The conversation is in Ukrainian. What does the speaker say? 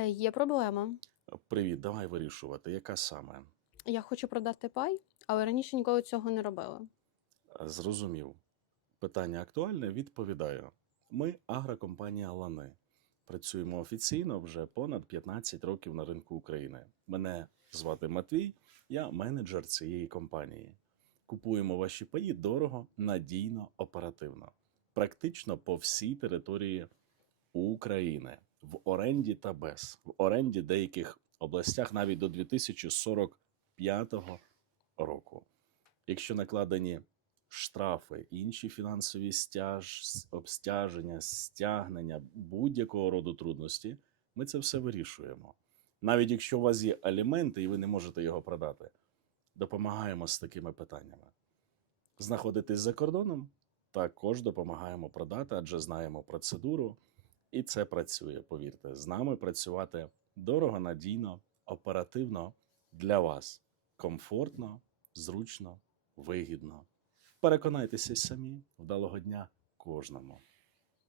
Е, Є проблема. Привіт, давай вирішувати, яка саме? Я хочу продати пай, але раніше ніколи цього не робила. Зрозумів. Питання актуальне, відповідаю. Ми агрокомпанія Лани. Працюємо офіційно вже понад 15 років на ринку України. Мене звати Матвій, я менеджер цієї компанії. Купуємо ваші паї дорого, надійно, оперативно, практично по всій території України, в оренді та без, в оренді деяких областях навіть до 2045 року. Якщо накладені штрафи, інші фінансові стяж, обстяження, стягнення будь-якого роду трудності, ми це все вирішуємо. Навіть якщо у вас є аліменти і ви не можете його продати, допомагаємо з такими питаннями. Знаходитись за кордоном, також допомагаємо продати, адже знаємо процедуру, і це працює. Повірте, з нами працювати дорого, надійно, оперативно для вас комфортно, зручно, вигідно. Переконайтеся самі, вдалого дня кожному.